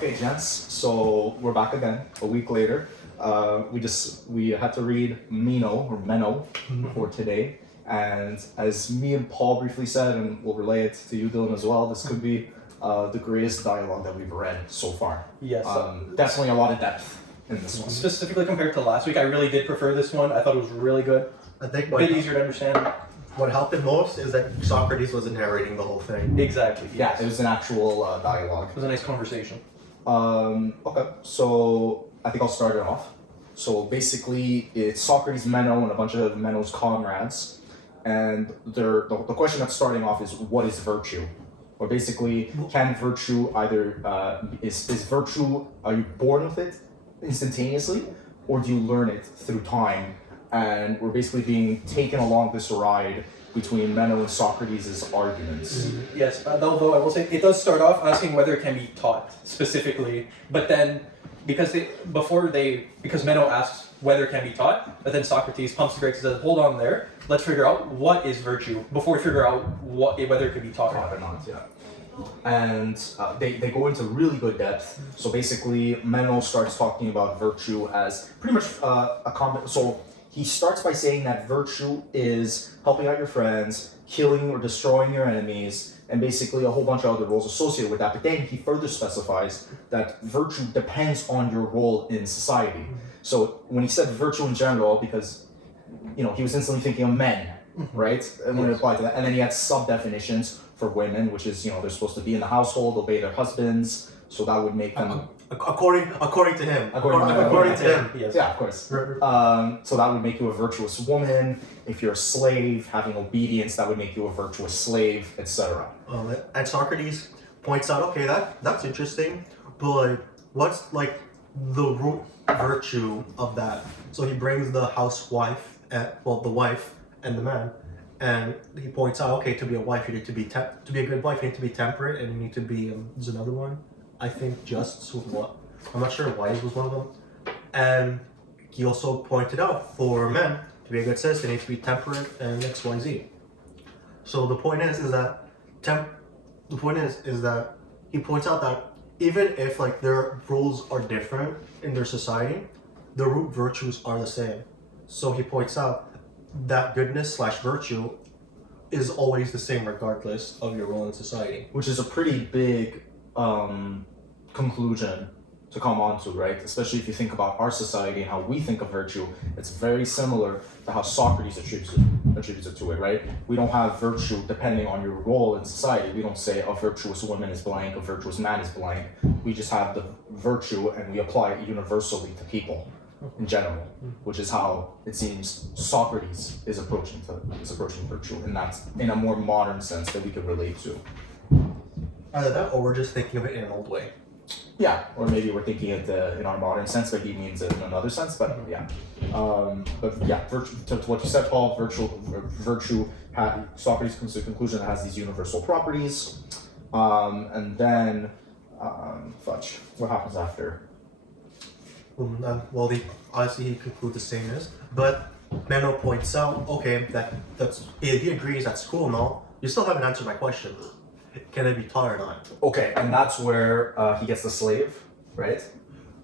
Okay, gents. So we're back again a week later. We had to read Meno for today, and as me and Paul briefly said, and we'll relay it to you, Dylan, as well. This could be the greatest dialogue that we've read so far. Yes. Definitely a lot of depth in this one. Specifically compared to last week, I really did prefer this one. I thought it was really good. I think A bit easier to understand. what helped it most is that Socrates wasn't narrating the whole thing. Exactly. Yeah, Yes. it was an actual dialogue. It was a nice conversation. Okay, so I think I'll start it off. So basically, it's Socrates, Meno, and a bunch of Meno's comrades, and the question that's starting off is, what is virtue? Or basically, can virtue either is virtue, are you born with it instantaneously, or do you learn it through time? And we're basically being taken along this ride between Meno and Socrates' arguments. Yes, although I will say it does start off asking whether it can be taught specifically, but then because Meno asks whether it can be taught, but then Socrates pumps the brakes and says, "Hold on there, let's figure out what is virtue before we figure out whether it can be taught Or not, yeah. And they go into really good depth. So basically, Meno starts talking about virtue as pretty much a common. So he starts by saying that virtue is helping out your friends, killing or destroying your enemies, and basically a whole bunch of other roles associated with that. But then he further specifies that virtue depends on your role in society. So when he said virtue in general, because he was instantly thinking of men, right? And when it applied to that, and then he had sub-definitions for women, which is they're supposed to be in the household, obey their husbands. So that would make them According to him. According to him. Yes. Yeah, of course. So that would make you a virtuous woman. If you're a slave, having obedience, that would make you a virtuous slave, etc. And Socrates points out, okay, that's interesting, but what's like the root virtue of that? So he brings the housewife, the wife and the man, and he points out, okay, to be a wife, you need to be to be a good wife, you need to be temperate, and you need to be there's another one, I think, just so what I'm not sure wise was one of them, and he also pointed out for men to be a good citizen, they need to be temperate and XYZ. So the point is that he points out that even if like their rules are different in their society, the root virtues are the same. So he points out that goodness/virtue is always the same regardless of your role in society. Which is a pretty big conclusion to come on to, right? Especially if you think about our society and how we think of virtue, it's very similar to how Socrates attributes it to it, right? We don't have virtue depending on your role in society. We don't say a virtuous woman is blank, a virtuous man is blank. We just have the virtue and we apply it universally to people in general, which is how it seems Socrates is approaching virtue, and that's in a more modern sense that we could relate to. Either that, or we're just thinking of it in an old way. Yeah, or maybe we're thinking it in our modern sense, but he means it in another sense. But yeah, virtue, to what you said, Paul. Virtue. Socrates comes to the conclusion it has these universal properties, and then what happens after? Obviously he concludes the same as, but Meno points out, okay, he agrees that's cool and all. You still haven't answered my question. Can it be taught or not? Okay, and that's where he gets the slave, right?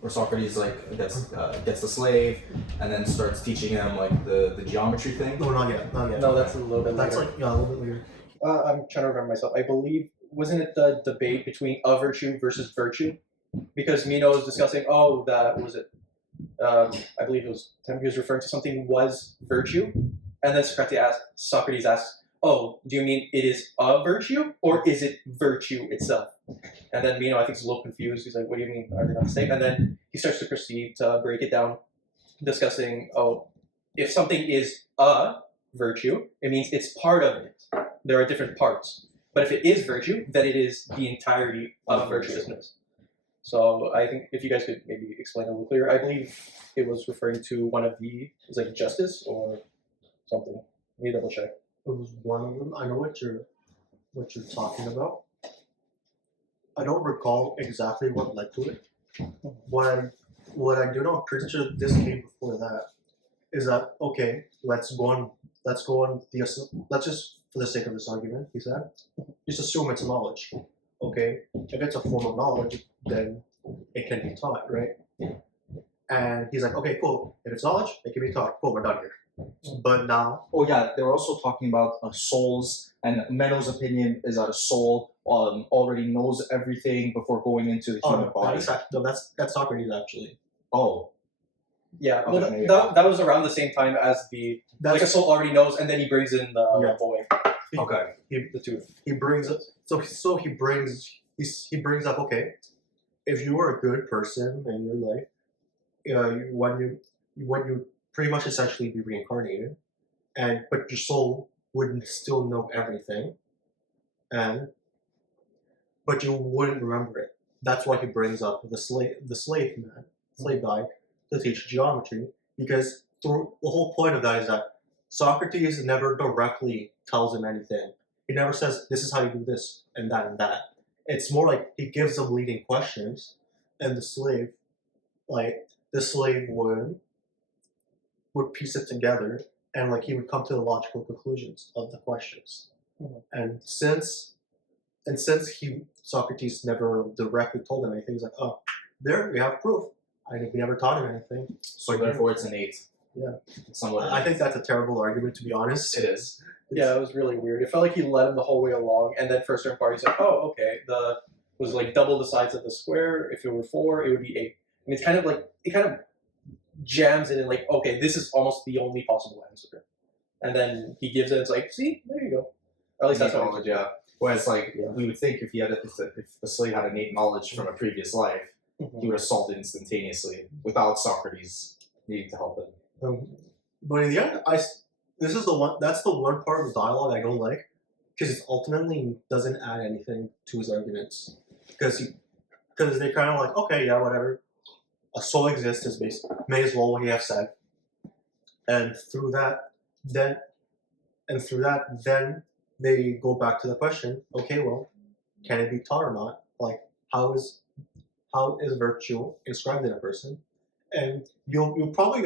Where Socrates gets the slave, and then starts teaching him like the geometry thing. No, not yet. No, that's a little bit That's later. a little bit weird. I'm trying to remember myself. I believe, wasn't it the debate between a virtue versus virtue? Because Meno was discussing, I believe it was he was referring to something was virtue, and then Socrates asks, "Oh, do you mean it is a virtue, or is it virtue itself?" And then Meno, I think, is a little confused. He's like, "What do you mean? Are they not the same?" And then he starts to proceed to break it down, discussing, if something is a virtue, it means it's part of it. There are different parts. But if it is virtue, then it is the entirety of virtuousness. So I think if you guys could maybe explain a little clearer, I believe it was referring to one of it was like justice or something. Let me double check. It was one of them. I know what you're talking about. I don't recall exactly what led to it. What I do know, I'm pretty sure this came before that, is that okay, let's just for the sake of this argument, he said, just assume it's knowledge. Okay, if it's a form of knowledge, then it can be taught, right? And he's like, okay, cool. If it's knowledge, it can be taught. Cool, we're done here. But now, Oh yeah, they were also talking about souls, and Meno's opinion is that a soul already knows everything before going into the human body. that's Socrates actually. Oh, Yeah, Okay, well, maybe. that was around the same time as the That's like a soul already knows, and then he brings in the Yeah. boy, okay. the two. He brings up he brings up, okay, if you were a good person in your life, when you pretty much essentially be reincarnated, but your soul wouldn't still know everything, but you wouldn't remember it. That's why he brings up the slave guy to teach geometry, because the whole point of that is that Socrates never directly tells him anything. He never says, this is how you do this and that and that. It's more like he gives them leading questions, and the slave would piece it together, and like he would come to the logical conclusions of the questions. Mhm. And since Socrates never directly told him anything, he's like, oh, there we have proof. We never taught him anything. So therefore, it's innate. Yeah. Somewhat. I think that's a terrible argument, to be honest. it is. Yeah, it was really weird. It felt like he led him the whole way along, and then for a certain part, he's like, "Oh, okay, was like double the size of the square. If it were 4, it would be 8." And it's kind of like it kind of jams in and like, okay, this is almost the only possible answer. And then he gives it. It's like, see, there you go. Or at least that's Innate what knowledge, yeah. Whereas, like, Yeah. we would think if the slave had innate knowledge from a previous life, Mhm. he would have solved it instantaneously without Socrates needing to help him. But in the end, that's the one part of the dialogue I don't like, because it ultimately doesn't add anything to his arguments. Because they're kind of like, okay, yeah, whatever. A soul exists is basically, may as well what you have said. And through that, then they go back to the question, okay, well, can it be taught or not? Like, how is virtue inscribed in a person? And you'll probably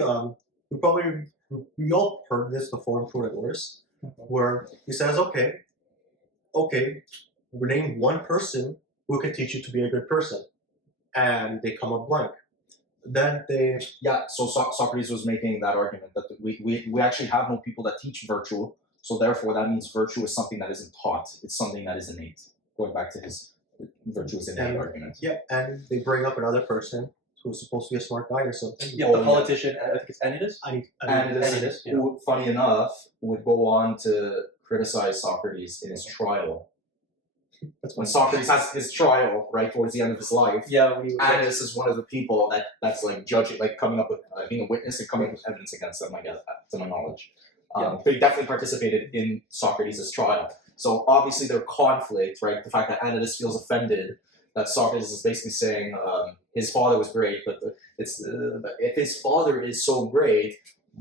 we all heard this before in Protagoras, where he says, okay, name one person who can teach you to be a good person, and they come up blank. Then they Yeah, so Socrates was making that argument that we actually have no people that teach virtue, so therefore that means virtue is something that isn't taught. It's something that is innate. Going back to his virtue is innate argument. and they bring up another person who's supposed to be a smart guy or something. Yeah, Oh, the yeah. politician. I think it's Anytus. And who, funny enough, would go on to criticize Socrates in his trial. That's When Socrates has his trial, right, towards the end of his life, Yeah, when he was Anytus is one of the people that's like judging, like coming up with being a witness and coming up with evidence against them, I guess, to my knowledge. But he definitely participated in Socrates' trial. So obviously their conflict, right, the fact that Anytus feels offended that Socrates is basically saying his father was great, but if his father is so great,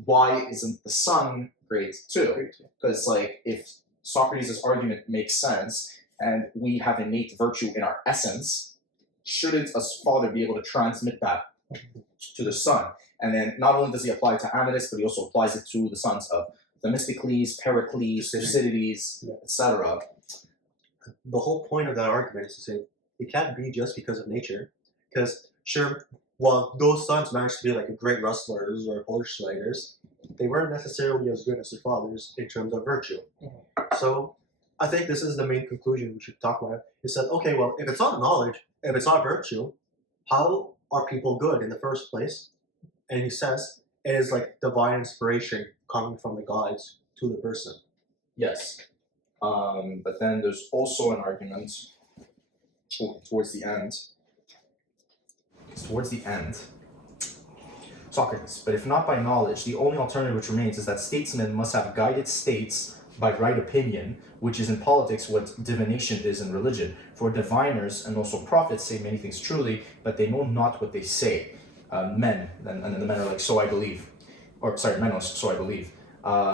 why isn't the son great too? Because like if Socrates' argument makes sense and we have innate virtue in our essence, shouldn't a father be able to transmit that to the son? And then not only does he apply it to Anytus, but he also applies it to the sons of Themistocles, Pericles, Thucydides, etc. The whole point of that argument is to say it can't be just because of nature. Because sure, while those sons managed to be like great wrestlers or horse riders, they weren't necessarily as good as their fathers in terms of virtue. So I think this is the main conclusion we should talk about. Is that okay? Well, if it's not knowledge, if it's not virtue, how are people good in the first place? And he says it is like divine inspiration coming from the gods to the person. Yes. But then there's also an argument towards the end. Socrates, but if not by knowledge, the only alternative which remains is that statesmen must have guided states by right opinion, which is in politics what divination is in religion. For diviners and also prophets say many things truly, but they know not what they say. Men, and then the men are like, so I believe. Meno, so I believe.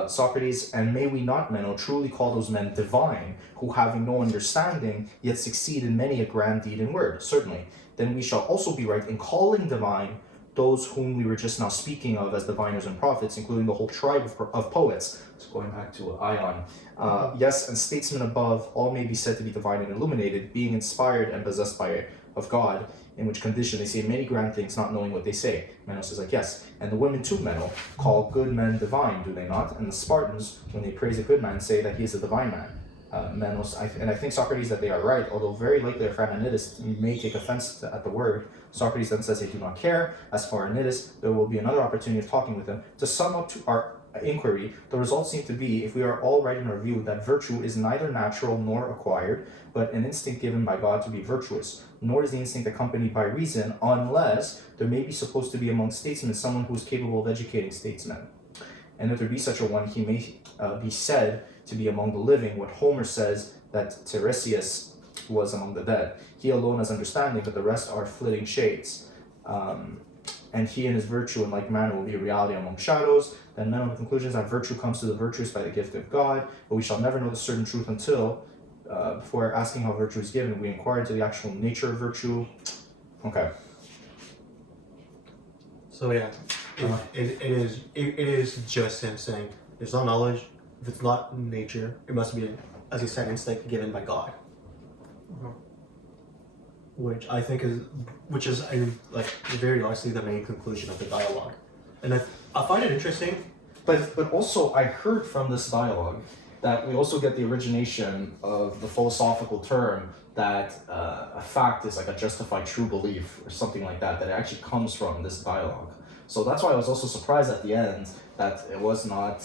Socrates, and may we not, Meno, truly call those men divine, who having no understanding, yet succeed in many a grand deed and word? Certainly. Then we shall also be right in calling divine those whom we were just now speaking of as diviners and prophets, including the whole tribe of poets. So going back to Ion. Yes, and statesmen above, all may be said to be divine and illuminated, being inspired and possessed of God, in which condition they say many grand things, not knowing what they say. Meno says like, yes. And the women too, Meno, call good men divine, do they not? And the Spartans, when they praise a good man, say that he is a divine man. Menos, and I think Socrates that they are right, although very likely our friend Anytus may take offense at the word. Socrates then says they do not care. As for Anytus, there will be another opportunity of talking with him. To sum up to our inquiry, the results seem to be, if we are all right in our view, that virtue is neither natural nor acquired, but an instinct given by God to be virtuous. Nor is the instinct accompanied by reason, unless there may be supposed to be among statesmen someone who is capable of educating statesmen. And if there be such a one, he may be said to be among the living, what Homer says that Tiresias was among the dead. He alone has understanding, but the rest are flitting shades. And he in his virtue in like manner will be a reality among shadows. Then Meno the conclusion is that virtue comes to the virtuous by the gift of God, but we shall never know the certain truth until, before asking how virtue is given, we inquire into the actual nature of virtue. Okay. So yeah, it is just him saying there's no knowledge. If it's not nature, it must be, as he said, instinct given by God. Which I think is like very honestly the main conclusion of the dialogue, and I find it interesting. But also I heard from this dialogue that we also get the origination of the philosophical term that a fact is like a justified true belief or something like that. That it actually comes from this dialogue. So that's why I was also surprised at the end that it was not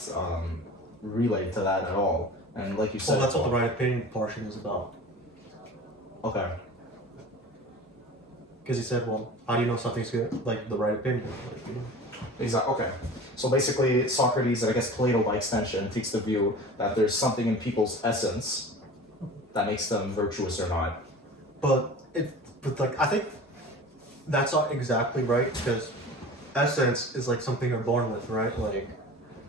relayed to that at all. And like you said, well, that's what the right opinion portion is about. Okay. Because he said, well, how do you know something's good? Like the right opinion. Like, you know. Exactly. Okay. So basically, Socrates, and I guess Plato by extension, takes the view that there's something in people's essence that makes them virtuous or not. But like I think that's not exactly right, because essence is like something you're born with, right?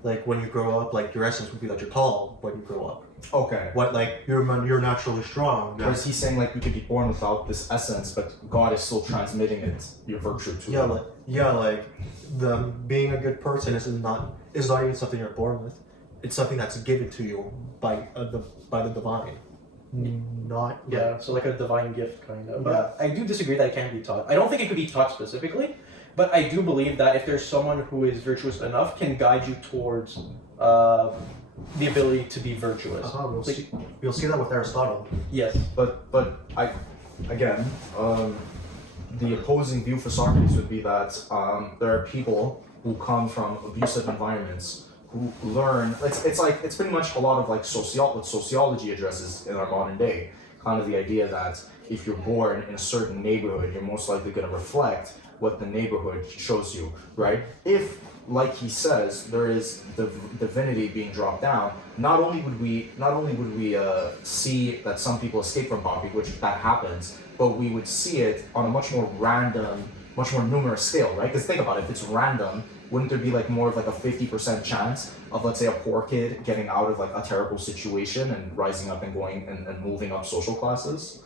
Like when you grow up, like your essence would be that you're tall when you grow up. Okay. What, like you're naturally strong. Or is he saying like we could be born without this essence, but God is still transmitting it, your virtue to you? Like the being a good person is not even something you're born with. It's something that's given to you by the divine. Not so like a divine gift kind of. But I do disagree that it can be taught. I don't think it could be taught specifically, but I do believe that if there's someone who is virtuous enough, can guide you towards the ability to be virtuous. You'll see that with Aristotle. Yes, but I again, the opposing view for Socrates would be that there are people who come from abusive environments who learn. It's pretty much a lot of like what sociology addresses in our modern day. Kind of the idea that if you're born in a certain neighborhood, you're most likely going to reflect what the neighborhood shows you, right? If, like he says, there is the divinity being dropped down, not only would we see that some people escape from poverty, which that happens, but we would see it on a much more random, much more numerous scale, right? Because think about it, if it's random, wouldn't there be like more of like a 50% chance of, let's say, a poor kid getting out of like a terrible situation and rising up and going and moving up social classes?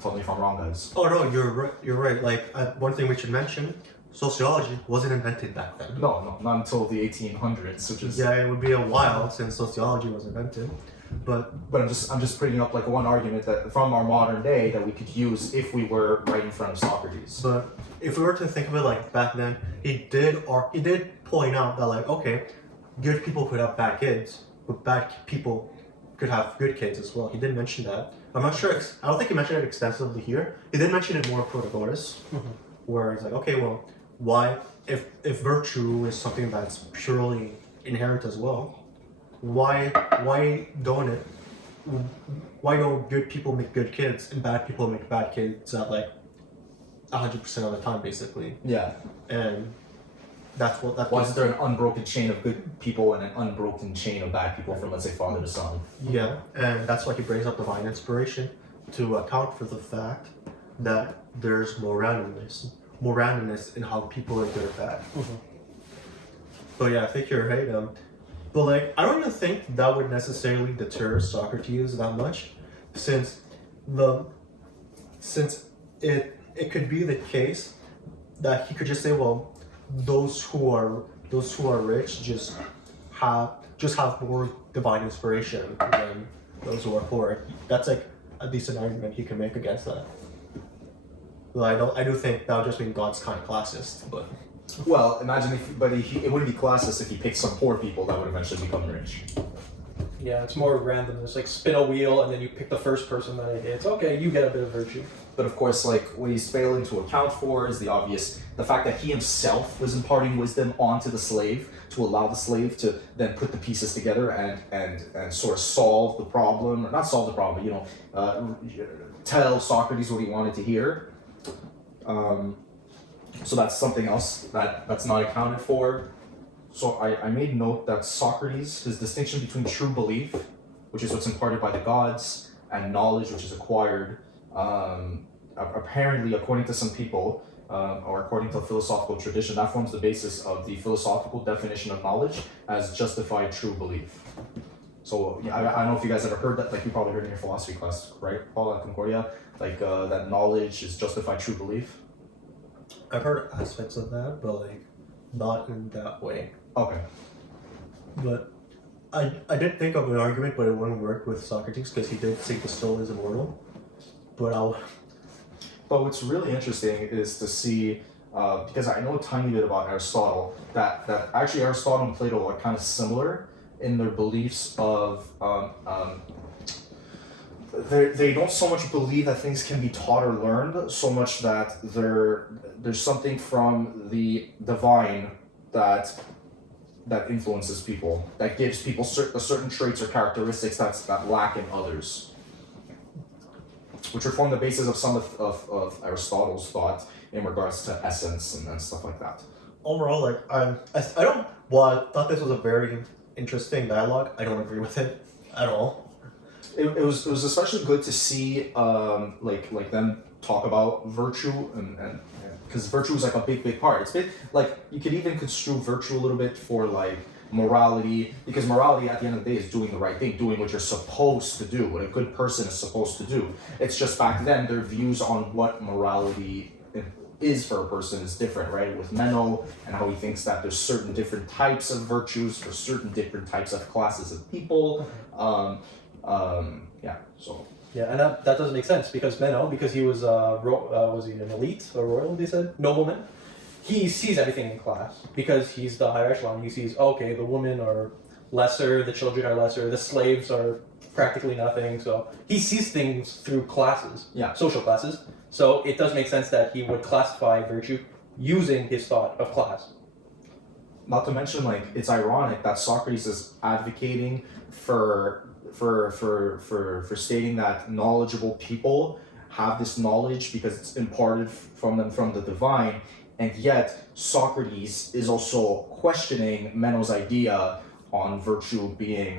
Tell me if I'm wrong, guys. Oh no, you're right. Like one thing we should mention, sociology wasn't invented back then. No, not until the 1800s, which is it would be a while since sociology was invented. But I'm just bringing up like one argument that from our modern day that we could use if we were right in front of Socrates. But if we were to think of it like back then, he did point out that like, okay, good people could have bad kids, but bad people could have good kids as well. He did mention that. I'm not sure. I don't think he mentioned it extensively here. He did mention it more Protagoras, where it's like, okay, well, why if virtue is something that's purely inherent as well? Why don't good people make good kids and bad people make bad kids at like 100% of the time, basically? Yeah. And that's what why is there an unbroken chain of good people and an unbroken chain of bad people from, let's say, father to son? Yeah, and that's why he brings up divine inspiration to account for the fact that there's more randomness in how people are good or bad. But yeah, I think you're right. But like, I don't even think that would necessarily deter Socrates that much, since it could be the case that he could just say, well, those who are rich just have more divine inspiration than those who are poor. That's like a decent argument he can make against that. Well, I do think that would just mean God's kind of classist, but Well, imagine it wouldn't be classist if he picked some poor people that would eventually become rich. Yeah, it's more random. It's like spin a wheel and then you pick the first person that it hits. Okay, you get a bit of virtue. But of course, like what he's failing to account for is the fact that he himself was imparting wisdom onto the slave to allow the slave to then put the pieces together and sort of solve the problem, or not solve the problem, but tell Socrates what he wanted to hear. So that's something else that's not accounted for. So I made note that Socrates, his distinction between true belief, which is what's imparted by the gods, and knowledge, which is acquired, apparently, according to some people, or according to philosophical tradition, that forms the basis of the philosophical definition of knowledge as justified true belief. So yeah, I don't know if you guys ever heard that, like you probably heard in your philosophy class, right, Paul, at Concordia, like that knowledge is justified true belief. I've heard aspects of that, but like not in that way. Okay. But I did think of an argument, but it wouldn't work with Socrates because he did think the soul is immortal. But what's really interesting is to see, because I know a tiny bit about Aristotle, that actually Aristotle and Plato are kind of similar in their beliefs of they don't so much believe that things can be taught or learned, so much that there's something from the divine that influences people, that gives people certain traits or characteristics that lack in others, which would form the basis of some of Aristotle's thought in regards to essence and stuff like that. Overall, like I don't. Well, I thought this was a very interesting dialogue. I don't agree with it at all. It was especially good to see like them talk about virtue and because virtue is like a big part. It's like you could even construe virtue a little bit for like morality, because morality at the end of the day is doing the right thing, doing what you're supposed to do, what a good person is supposed to do. It's just back then their views on what morality is for a person is different, right? With Meno and how he thinks that there's certain different types of virtues for certain different types of classes of people. Yeah, and that doesn't make sense because Meno, because he was was he an elite, a royal? They said nobleman. He sees everything in class because he's the higher echelon. He sees, okay, the women are lesser, the children are lesser, the slaves are practically nothing. So he sees things through classes, social classes. So it does make sense that he would classify virtue using his thought of class. Not to mention, like, it's ironic that Socrates is advocating for stating that knowledgeable people have this knowledge because it's imparted from them from the divine, and yet Socrates is also questioning Meno's idea on virtue being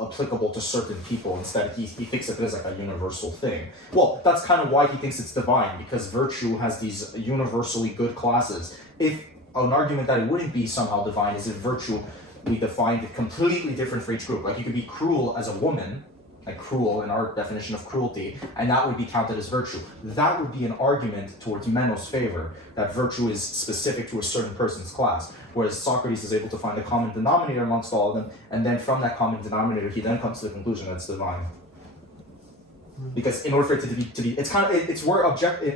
applicable to certain people. Instead, he thinks of it as like a universal thing. Well, that's kind of why he thinks it's divine, because virtue has these universally good classes. If an argument that it wouldn't be somehow divine is if virtue, we defined it completely different for each group. Like you could be cruel as a woman, like cruel in our definition of cruelty, and that would be counted as virtue. That would be an argument towards Meno's favor, that virtue is specific to a certain person's class. Whereas Socrates is able to find a common denominator amongst all of them, and then from that common denominator, he then comes to the conclusion that it's divine. Because in order for it to be, it's kind of, it's where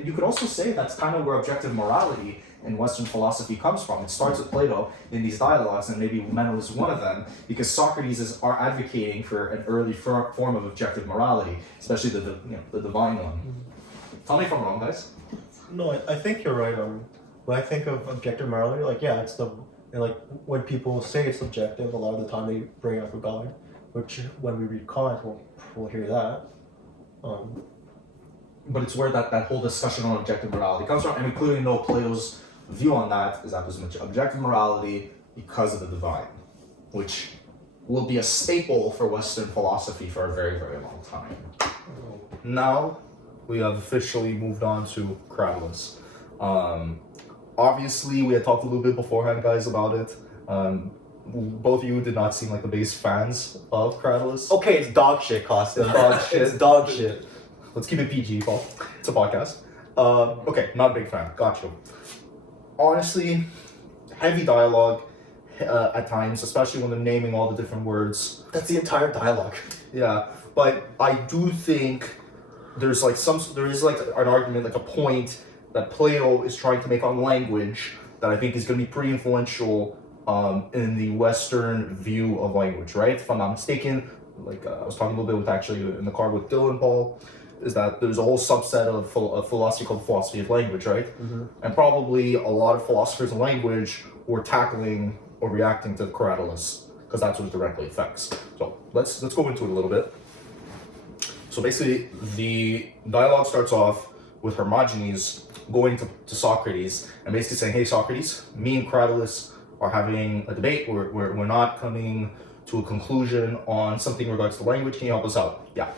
you could also say that's kind of where objective morality in Western philosophy comes from. It starts with Plato in these dialogues, and maybe Meno is one of them, because Socrates are advocating for an early form of objective morality, especially the divine one. Tell me if I'm wrong, guys. No, I think you're right. When I think of objective morality, like like when people say it's subjective, a lot of the time they bring up a God, which when we read Kant, we'll hear that. But it's where that whole discussion on objective morality comes from, and we clearly know Plato's view on that is that there's objective morality because of the divine, which will be a staple for Western philosophy for a very, very long time. Now, we have officially moved on to Cratylus. Obviously, we had talked a little bit beforehand, guys, about it. Both of you did not seem like the biggest fans of Cratylus. Okay, it's dog shit, Costa. It's dog shit. It's dog shit. Let's keep it PG, Paul. It's a podcast. Okay, not a big fan. Got you. Honestly, heavy dialogue at times, especially when they're naming all the different words. That's the entire dialogue. Yeah, but I do think there is like an argument, like a point that Plato is trying to make on language that I think is going to be pretty influential in the Western view of language, right? If I'm not mistaken, like I was talking a little bit with actually in the car with Dylan Paul, is that there's a whole subset of philosophy called philosophy of language, right? And probably a lot of philosophers of language were tackling or reacting to the Cratylus because that's what it directly affects. So let's go into it a little bit. So basically, the dialogue starts off with Hermogenes going to Socrates and basically saying, "Hey Socrates, me and Cratylus are having a debate. We're not coming to a conclusion on something in regards to language. Can you help us out?" Yeah.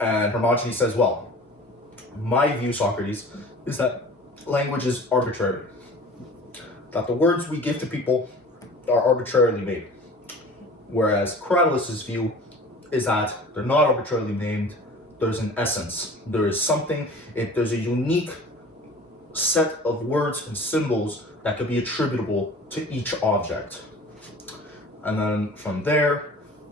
And Hermogenes says, "Well, my view, Socrates, is that language is arbitrary. That the words we give to people are arbitrarily made. Whereas Cratylus's view is that they're not arbitrarily named. There's an essence. There is something. There's a unique set of words and symbols that could be attributable to each object." And then from there,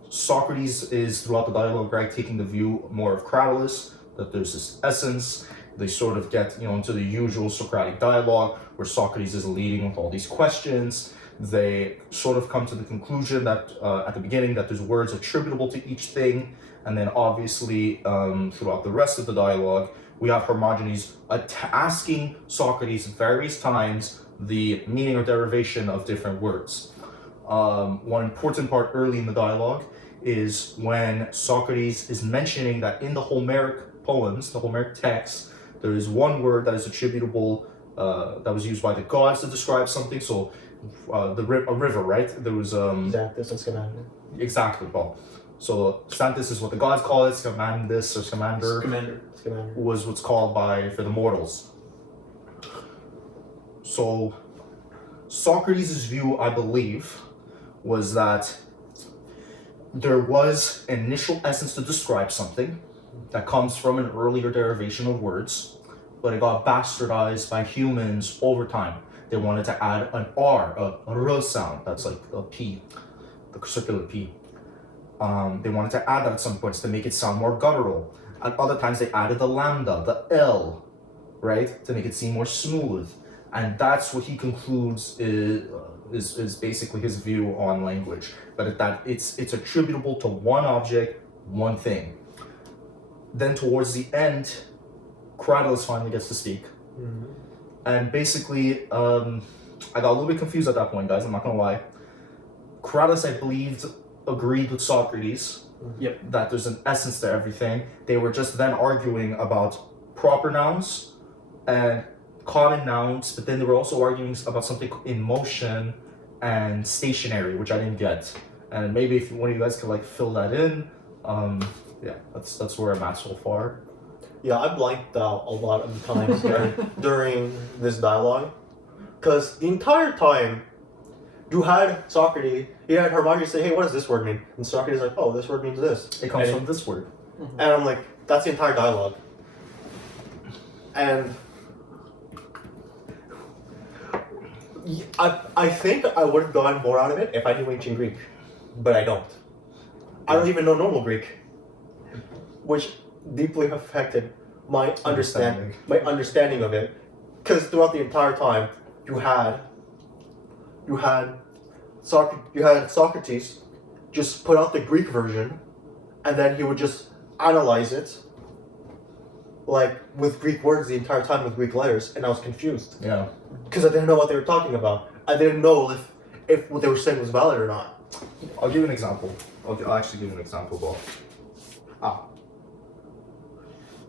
Socrates is throughout the dialogue, right, taking the view more of Cratylus, that there's this essence. They sort of get into the usual Socratic dialogue where Socrates is leading with all these questions. They sort of come to the conclusion that at the beginning that there's words attributable to each thing, and then obviously throughout the rest of the dialogue, we have Hermogenes asking Socrates various times the meaning or derivation of different words. One important part early in the dialogue is when Socrates is mentioning that in the Homeric poems, the Homeric texts, there is one word that is attributable, that was used by the gods to describe something. So a river, right? There was Xanthus and Scamander. exactly, Paul. So Xanthus is what the gods call it. Scamandus or Scamander was what's called for the mortals. So Socrates' view, I believe, was that there was an initial essence to describe something that comes from an earlier derivation of words, but it got bastardized by humans over time. They wanted to add an R, a R sound, that's like a P, the circular P. They wanted to add that at some points to make it sound more guttural. At other times they added the lambda, the L, right, to make it seem more smooth. And that's what he concludes is basically his view on language, that it's attributable to one object, one thing. Then towards the end, Cratylus finally gets to speak. And basically, I got a little bit confused at that point, guys, I'm not gonna lie. Cratylus, I believed, agreed with Socrates that there's an essence to everything. They were just then arguing about proper nouns and common nouns, but then they were also arguing about something in motion and stationary, which I didn't get. And maybe if one of you guys could like fill that in, yeah, that's where I'm at so far. Yeah, I blanked out a lot of the times during this dialogue, because the entire time you had Socrates, you had Hermogenes say, "Hey, what does this word mean?" And Socrates is like, "Oh, this word means this." It comes from this word. And I'm like, that's the entire dialogue. And I think I would have gotten more out of it if I knew ancient Greek, but I don't. I don't even know normal Greek, which deeply affected my understanding of it. Because throughout the entire time, you had Socrates just put out the Greek version, and then he would just analyze it, like with Greek words the entire time with Greek letters, and I was confused. Yeah. Because I didn't know what they were talking about. I didn't know if what they were saying was valid or not. I'll give you an example. I'll actually give you an example, Bob.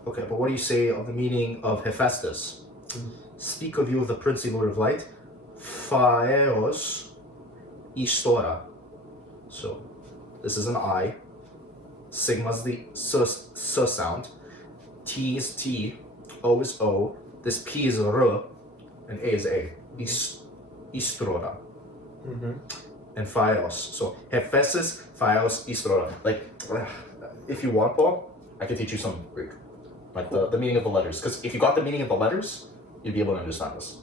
Okay, but what do you say of the meaning of Hephaestus? Speak of you of the princely lord of light, Phaeos Istora. So, this is an I, sigma's the S sound, T is T, O is O, this P is R, and A is A. Istrora. And Phaeos. So, Hephaestus, Phaeos, Istrora. Like, if you want, Paul, I can teach you some Greek. Like the meaning of the letters. Because if you got the meaning of the letters, you'd be able to understand this.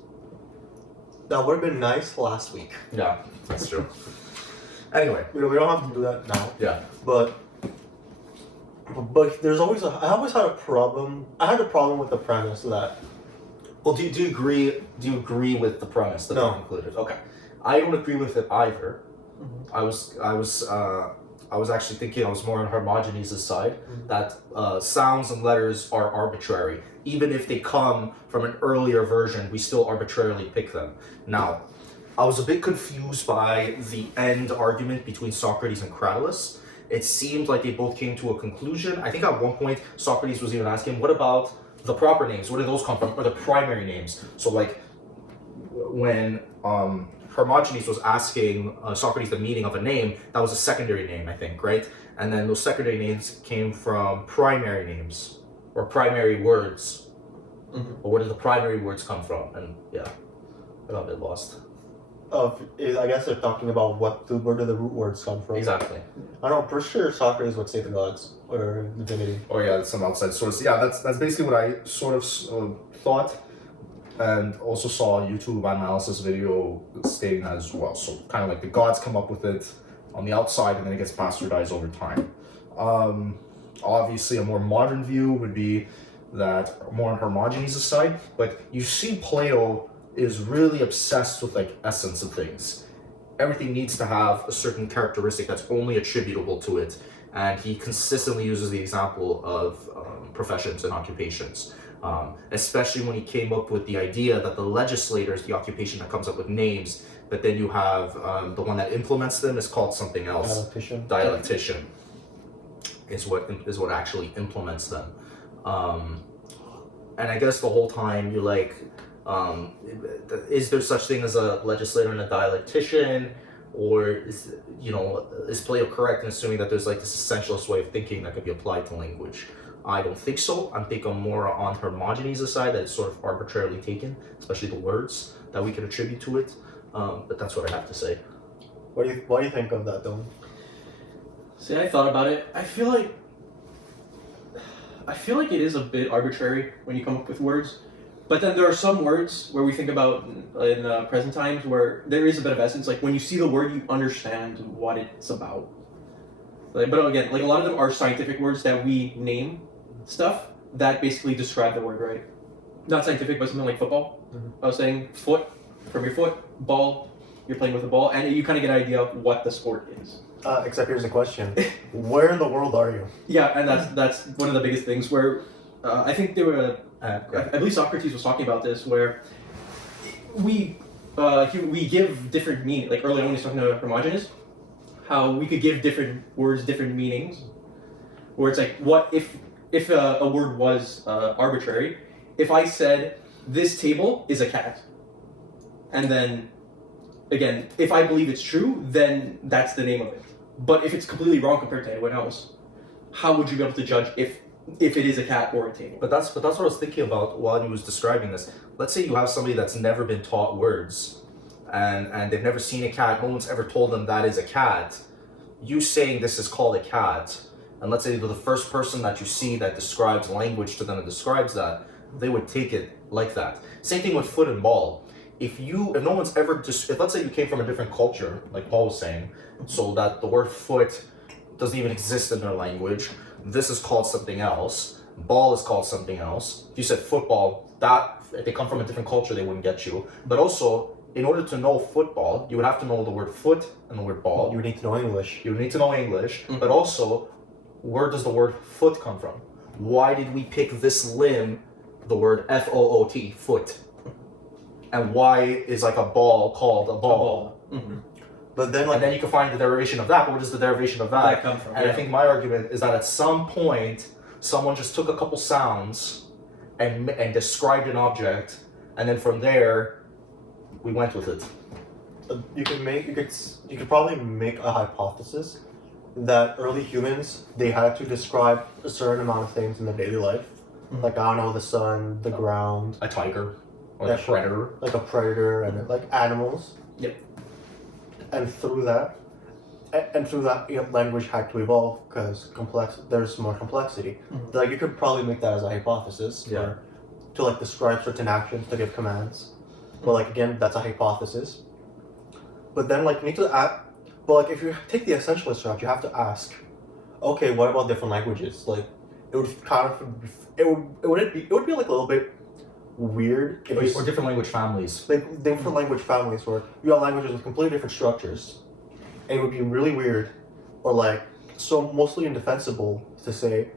That would have been nice last week. Yeah, that's true. Anyway. We don't have to do that now. Yeah. But But there's always I always had a problem. I had a problem with the premise that Well, do you agree? Do you agree with the premise that No. they included? Okay, I don't agree with it either. I was actually thinking I was more on Hermogenes' side, that sounds and letters are arbitrary. Even if they come from an earlier version, we still arbitrarily pick them. Now, I was a bit confused by the end argument between Socrates and Cratylus. It seemed like they both came to a conclusion. I think at one point Socrates was even asking, what about the proper names? Where do those come from? Or the primary names? So like when Hermogenes was asking Socrates the meaning of a name, that was a secondary name, I think, right? And then those secondary names came from primary names or primary words. Or where did the primary words come from? And yeah, I got a bit lost. I guess they're talking about where do the root words come from. Exactly. I don't know, for sure Socrates would say the gods or divinity. Or yeah, some outside source. Yeah, that's basically what I sort of thought, and also saw a YouTube analysis video stating that as well. So kind of like the gods come up with it on the outside, and then it gets bastardized over time. Obviously, a more modern view would be that more on Hermogenes' side, but you see Plato is really obsessed with like essence of things. Everything needs to have a certain characteristic that's only attributable to it, and he consistently uses the example of professions and occupations, especially when he came up with the idea that the legislator is the occupation that comes up with names, but then you have the one that implements them is called something else. Dialectician is what actually implements them. And I guess the whole time you're like, is there such thing as a legislator and a dialectician, or is Plato correct in assuming that there's like this essentialist way of thinking that could be applied to language? I don't think so. I think I'm more on Hermogenes' side, that it's sort of arbitrarily taken, especially the words that we can attribute to it. But that's what I have to say. What do you think of that, though? See, I thought about it. I feel like it is a bit arbitrary when you come up with words. But then there are some words where we think about in present times where there is a bit of essence. Like when you see the word, you understand what it's about. But again, like a lot of them are scientific words that we name stuff that basically describe the word, right? Not scientific, but something like football. I was saying foot, from your foot, ball, you're playing with a ball, and you kind of get an idea of what the sport is. Except here's the question: where in the world are you? Yeah, and that's one of the biggest things where I think there were. I believe Socrates was talking about this, where we give different meaning. Like earlier on when he was talking about Hermogenes, how we could give different words different meanings. Where it's like, what if a word was arbitrary? If I said this table is a cat, and then again, if I believe it's true, then that's the name of it. But if it's completely wrong compared to anyone else, how would you be able to judge if it is a cat or a table? But that's what I was thinking about while he was describing this. Let's say you have somebody that's never been taught words, and they've never seen a cat. No one's ever told them that is a cat. You saying this is called a cat, and let's say they're the first person that you see that describes language to them and describes that, they would take it like that. Same thing with foot and ball. If no one's ever if let's say you came from a different culture, like Paul was saying, so that the word foot doesn't even exist in their language, this is called something else, ball is called something else. If you said football, that if they come from a different culture, they wouldn't get you. But also, in order to know football, you would have to know the word foot and the word ball. You would need to know English. You would need to know English, but also, where does the word foot come from? Why did we pick this limb, the word F-O-O-T, foot? And why is like a ball called a ball? But then, and then you can find the derivation of that. But where does the derivation of that come from? And I think my argument is that at some point, someone just took a couple sounds and described an object, and then from there, we went with it. you could probably make a hypothesis that early humans, they had to describe a certain amount of things in their daily life, like, I don't know, the sun, the ground, A tiger, or a predator, like a predator, and like animals. Yep. And through that, language had to evolve because there's more complexity. Like, you could probably make that as a hypothesis, to like describe certain actions, to give commands. But like, again, that's a hypothesis. But then like, you need to add. But like, if you take the essentialist route, you have to ask, okay, what about different languages? Like, it would kind of it would be like a little bit weird if Or different language families. like different language families where you have languages with completely different structures. And it would be really weird, or like so mostly indefensible to say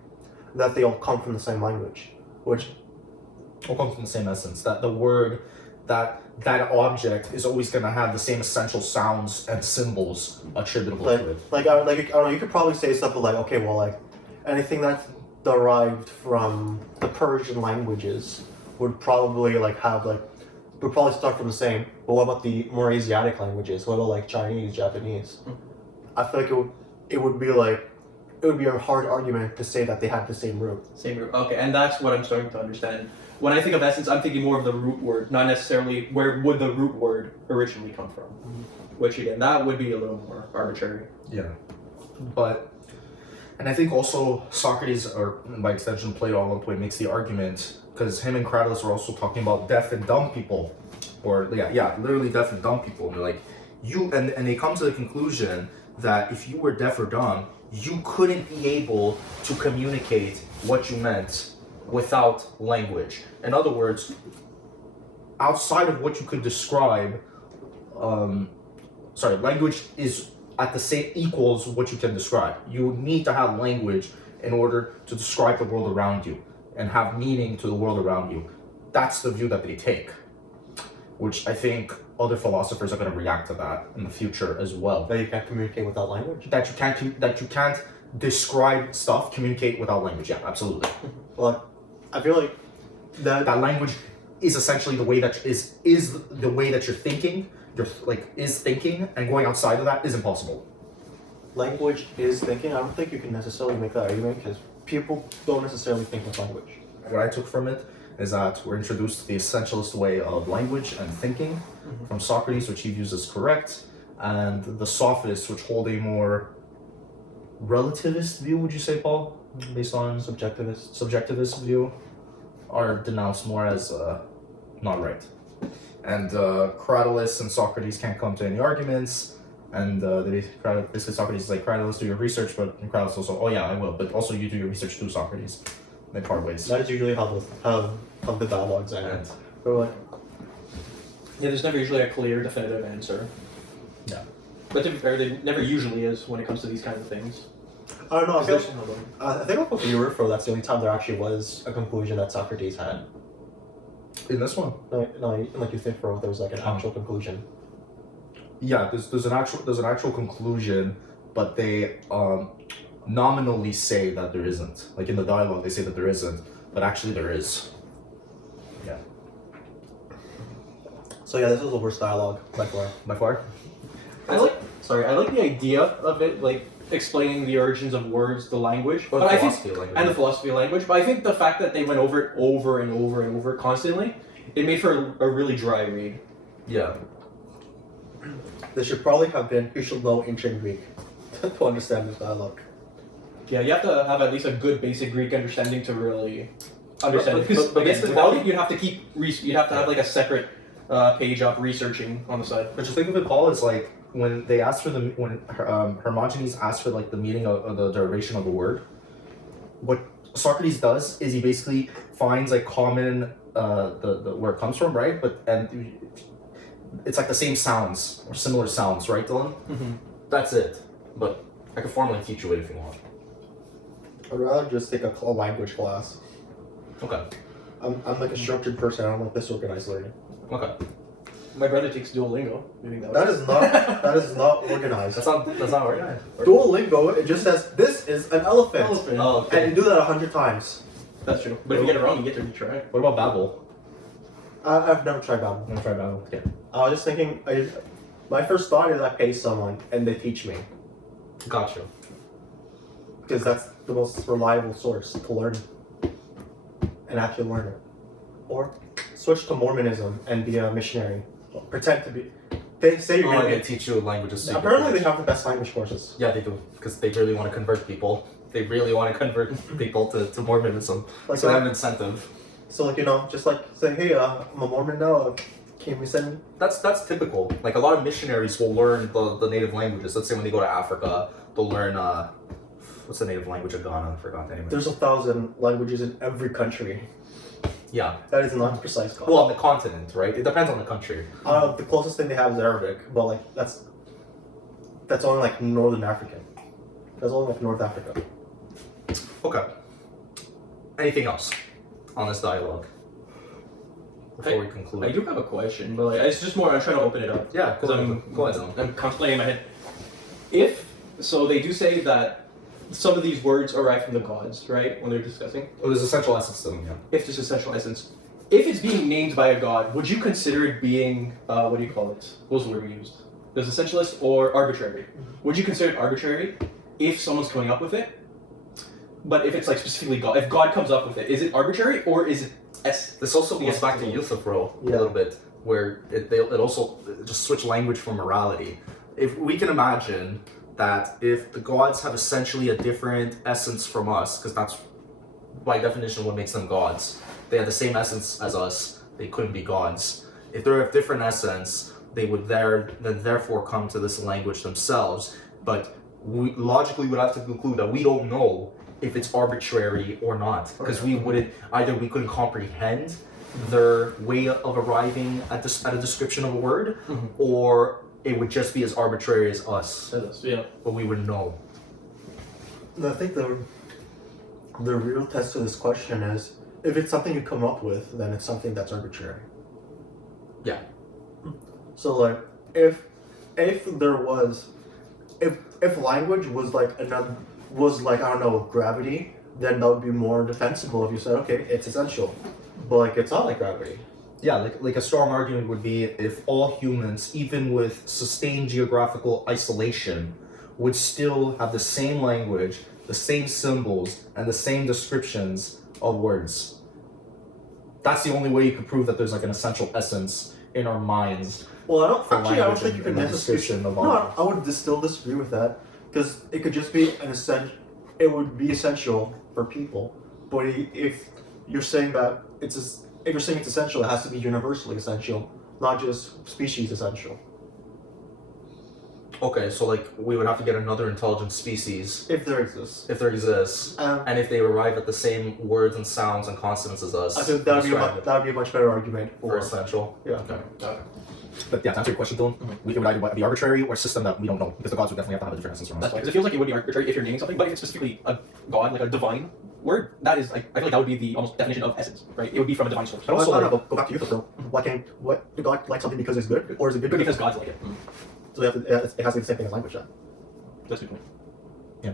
that they all come from the same language, which All comes from the same essence. That the word, that object is always going to have the same essential sounds and symbols attributable to it. I don't know. You could probably say stuff like, okay, well, like anything that's derived from the Persian languages would probably would probably start from the same. But what about the more Asiatic languages? What about like Chinese, Japanese? I feel like it would be a hard argument to say that they have the same root. Same root. Okay, and that's what I'm starting to understand. When I think of essence, I'm thinking more of the root word, not necessarily where would the root word originally come from. Which again, that would be a little more arbitrary. Yeah. And I think also Socrates, or by extension Plato at one point, makes the argument, because him and Cratylus are also talking about deaf and dumb people. Or, literally deaf and dumb people. And they're like, and they come to the conclusion that if you were deaf or dumb, you couldn't be able to communicate what you meant without language. In other words, outside of what you could describe, language is at the same equals what you can describe. You need to have language in order to describe the world around you and have meaning to the world around you. That's the view that they take, which I think other philosophers are going to react to that in the future as well. That you can't communicate without language. That you can't describe stuff, communicate without language. Yeah, absolutely. Well, I feel like that language is essentially the way that is the way that you're thinking. Is thinking, and going outside of that is impossible. Language is thinking. I don't think you can necessarily make that argument because people don't necessarily think with language. What I took from it is that we're introduced to the essentialist way of language and thinking from Socrates, which he views as correct, and the sophists, which hold a more relativist view, would you say, Paul? Based on subjectivist view, are denounced more as not right. And Cratylus and Socrates can't come to any arguments, and basically Socrates is like, Cratylus, do your research, but Cratylus also, oh yeah, I will, but also you do your research too, Socrates. They part ways. That is usually how the dialogues end. They're like, yeah, there's never usually a clear, definitive answer. Yeah. But to be fair, there never usually is when it comes to these kind of things. I don't know. I think with the Euro, that's the only time there actually was a conclusion that Socrates had. In this one? No, like you think there was like an actual conclusion. Yeah, there's an actual conclusion, but they nominally say that there isn't. Like in the dialogue, they say that there isn't, but actually there is. Yeah. So yeah, this was the worst dialogue by far. By far? I like the idea of it, like explaining the origins of words, the language, Or but the I think, philosophy of language. and the philosophy of language. But I think the fact that they went over it over and over and over constantly, it made for a really dry read. Yeah. This should probably have been, you should know ancient Greek to understand this dialogue. Yeah, you have to have at least a good basic Greek understanding to really understand it. Because but against the without value- it, you'd have to have like a separate page up researching on the side. But just think of it, Paul, is like when they asked for Hermogenes asked for like the meaning of the derivation of the word. What Socrates does is he basically finds like common the where it comes from, right? And it's like the same sounds or similar sounds, right, Dylan? Mm-hmm. That's it. But I could formally teach you it if you want. I'd rather just take a language class. Okay. I'm like a structured person. I don't like disorganized learning. Okay. My brother takes Duolingo. Maybe That is not organized. That's not organized. Duolingo, it just says this is an elephant. Oh, okay. And you do that 100 times. That's true. But if you get it wrong, you get to retry. What about Babel? I've never tried Babel. I'm gonna try Babel. Yeah. I was just thinking, my first thought is I pay someone and they teach me. Gotcha. Because that's the most reliable source to learn and actually learn it. Or switch to Mormonism and be a missionary. Pretend to be. They say you're I'm going gonna teach you a language of Apparently they have the best language courses. Yeah, they do, because they really want to convert people. They really want to convert people to Mormonism. Like So they have an incentive. So like, just like say, hey, I'm a Mormon now. Can we send me? That's typical. Like a lot of missionaries will learn the native languages. Let's say when they go to Africa, they'll learn what's the native language of Ghana? I forgot anyway. There's 1,000 languages in every country. Yeah. That is not precise. Well, on the continent, right? It depends on the country. The closest thing they have is Arabic, but like that's only like Northern African. That's only like North Africa. Okay. Anything else on this dialogue before we conclude? I do have a question, but like, it's just more. I'm trying to open it up. Yeah, because go ahead. I'm contemplating in my head. If so, they do say that some of these words arrive from the gods, right? When they're discussing. Oh, there's essential essence to them, yeah. If there's essential essence, if it's being named by a god, would you consider it being what do you call it? What was the word we used? There's essentialist or arbitrary. Would you consider it arbitrary if someone's coming up with it? But if it's like specifically God, if God comes up with it, is it arbitrary or is it This also goes back to Euthyphro a little bit, where it also just switch language from morality. If we can imagine that if the gods have essentially a different essence from us, because that's by definition what makes them gods, they have the same essence as us, they couldn't be gods. If they're of different essence, they would therefore come to this language themselves. But we logically would have to conclude that we don't know if it's arbitrary or not, because we couldn't comprehend their way of arriving at a description of a word, or it would just be as arbitrary as us. Yeah. But we would know. I think the real test of this question is if it's something you come up with, then it's something that's arbitrary. Yeah. So like if there was if language was like I don't know, gravity, then that would be more defensible if you said, okay, it's essential. But like it's not like gravity. Yeah, like a strong argument would be if all humans, even with sustained geographical isolation, would still have the same language, the same symbols, and the same descriptions of words. That's the only way you could prove that there's like an essential essence in our minds. Well, I don't language think you can and the necessarily. description of No, I would still disagree with that because it could just be an essential. It would be essential for people, but if you're saying that if you're saying it's essential, it has to be universally essential, not just species essential. Okay, so like we would have to get another intelligent species If there exists. and if they arrive at the same words and sounds and consonants as us. I think that would be a much better argument for essential. Yeah. Okay. But yeah, to answer your question, Dylan, it would either be arbitrary or a system that we don't know, because the gods would definitely have to have a different essence from us. That's because it feels like it would be arbitrary if you're naming something, but if it's specifically a god, like a divine word, that is, I feel like that would be the almost definition of essence, right? It would be from a divine source. But also, go back to Euthyphro. What do God like something because it's good, or is it good Because gods like it. So it has to be the same thing as language then? That's a good point. Yeah.